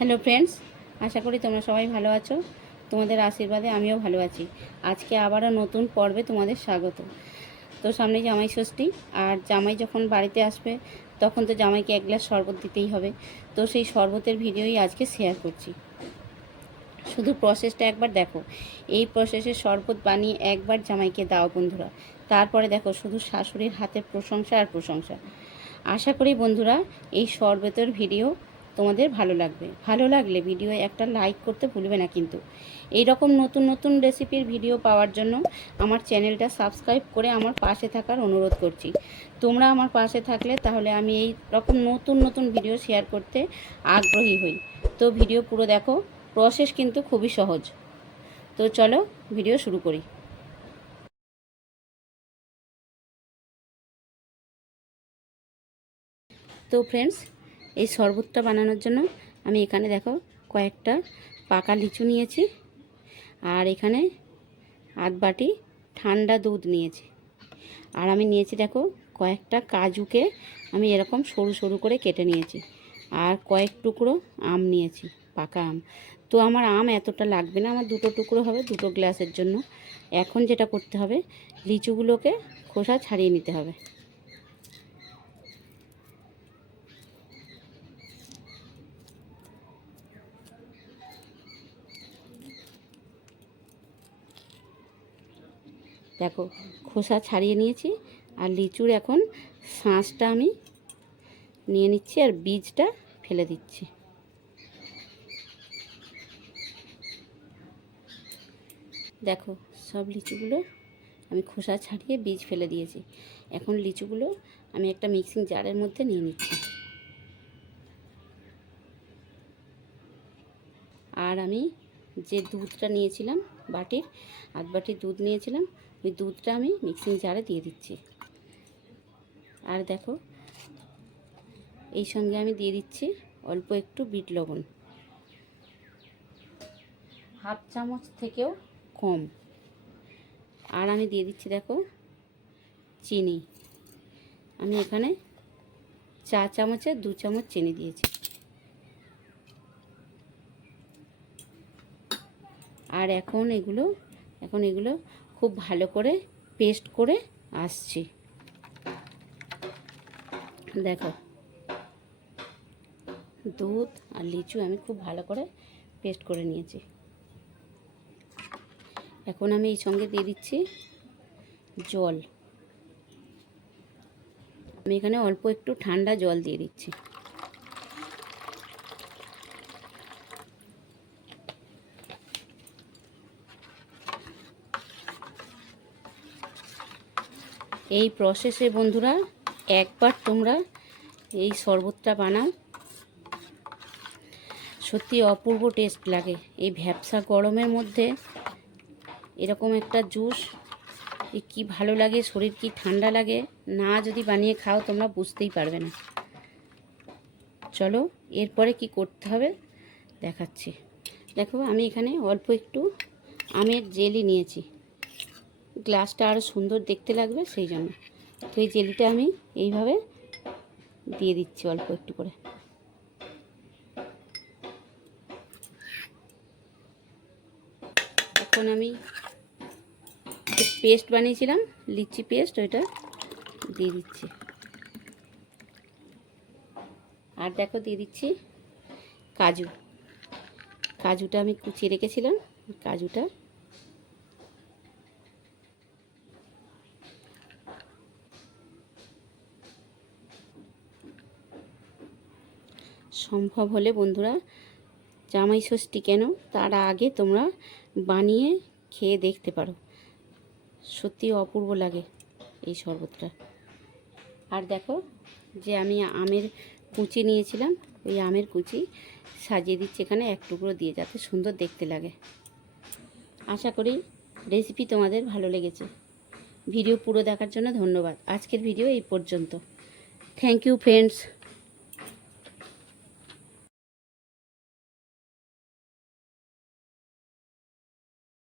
Hello friends, আশা করি তোমরা সবাই ভালো আছো। তোমাদের আশীর্বাদে আমিও ভালো আছি। আজকে আবারও নতুন পর্বে তোমাদের স্বাগত। তো সামনে জামাই ষষ্ঠী, আর জামাই যখন বাড়িতে আসবে তখন তো জামাইকে এক গ্লাস শরবত দিতেই হবে। তো সেই শরবতের ভিডিওই আজকে শেয়ার করছি। শুধু প্রসেসটা একবার দেখো। এই প্রসেসে শরবত বানিয়ে একবার জামাইকে দাও বন্ধুরা, তারপরে দেখো শুধু শাশুড়ির হাতের প্রশংসা আর প্রশংসা। আশা করি বন্ধুরা এই শরবতের ভিডিও তোমাদের ভালো লাগবে। ভালো লাগলে ভিডিও একটা লাইক করতে ভুলবে না কিন্তু। এই রকম নতুন নতুন রেসিপির ভিডিও পাওয়ার জন্য আমার চ্যানেলটা সাবস্ক্রাইব করে আমার পাশে থাকার অনুরোধ করছি। তোমরা আমার পাশে থাকলে তাহলে আমি এই রকম নতুন নতুন ভিডিও শেয়ার করতে আগ্রহী হই। তো ভিডিও পুরো দেখো, প্রসেস কিন্তু খুবই সহজ। তো চলো ভিডিও শুরু করি। তো ফ্রেন্ডস, এই শরবতটা বানানোর জন্য আমি এখানে দেখো কয়েকটা পাকা লিচু নিয়েছি, আর এখানে আধ বাটি ঠান্ডা দুধ নিয়েছি, আর আমি নিয়েছি দেখো কয়েকটা কাজুকে আমি এরকম সরু সরু করে কেটে নিয়েছি, আর কয়েক টুকরো আম নিয়েছি, পাকা আম। তো আমার আম এতটা লাগবে না, আমার দুটো টুকরো হবে দুটো গ্লাসের জন্য। এখন যেটা করতে হবে, লিচুগুলোকে খোসা ছাড়িয়ে নিতে হবে। দেখো খোসা ছাড়িয়ে নিয়েছি, আর লিচুর এখন শাঁসটা আমি নিয়ে নিচ্ছি আর বীজটা ফেলে দিচ্ছি। দেখো সব লিচুগুলো আমি খোসা ছাড়িয়ে বীজ ফেলে দিয়েছি। এখন লিচুগুলো আমি একটা মিক্সিং জারের মধ্যে নিয়ে নিচ্ছি, আর আমি যে দুধটা নিয়েছিলাম বাটির, আধ বাটির দুধ নিয়েছিলাম, ওই দুধটা আমি মিক্সিং জারে দিয়ে দিচ্ছি। আর দেখো এই সঙ্গে আমি দিয়ে দিচ্ছি অল্প একটু বিট লবণ, হাফ চামচ থেকেও কম। আর আমি দিয়ে দিচ্ছি দেখো চিনি, আমি এখানে চা চামচে 2 চামচ চিনি দিয়েছি। আর এখন এগুলো খুব ভালো করে পেস্ট করে আসছি। দেখো দুধ আর লিচু আমি খুব ভালো করে পেস্ট করে নিয়েছি। এখন আমি এই সঙ্গে দিয়ে দিচ্ছি জল, আমি এখানে অল্প একটু ঠান্ডা জল দিয়ে দিচ্ছি। এই প্রসেসে বন্ধুরা একবার তোমরা এই শরবতটা বানাও, সত্যি অপূর্ব টেস্ট লাগে। এই ভ্যাপসা গরমের মধ্যে এরকম একটা জুস কি ভালো লাগে, শরীর কি ঠান্ডা লাগে, না যদি বানিয়ে খাও তোমরা বুঝতেই পারবে না। চলো এরপরে কি করতে হবে দেখাচ্ছি। দেখো আমি এখানে অল্প একটু আমের জেলি নিয়েছি, গ্লাসটা আরও সুন্দর দেখতে লাগবে সেই জন্য। তো এই জেলিটা আমি এইভাবে দিয়ে দিচ্ছি অল্প একটু করে। এখন আমি পেস্ট বানিয়েছিলাম লিচি পেস্ট, ওইটা দিয়ে দিচ্ছি। আর দেখো দিয়ে দিচ্ছি কাজুটা আমি কুচিয়ে রেখেছিলাম, কাজুটা। সম্ভব হলে বন্ধুরা জামাই ষষ্ঠী কেন, তার আগে তোমরা বানিয়ে খেয়ে দেখতে পারো, সত্যি অপূর্ব লাগে এই শরবতটা। আর দেখো যে আমি আমের কুচি নিয়েছিলাম, ওই আমের কুচি সাজিয়ে দিচ্ছি এখানে এক টুকরো দিয়ে, যাতে সুন্দর দেখতে লাগে। আশা করি রেসিপি তোমাদের ভালো লেগেছে। ভিডিও পুরো দেখার জন্য ধন্যবাদ। আজকের ভিডিও এই পর্যন্ত। Thank you friends.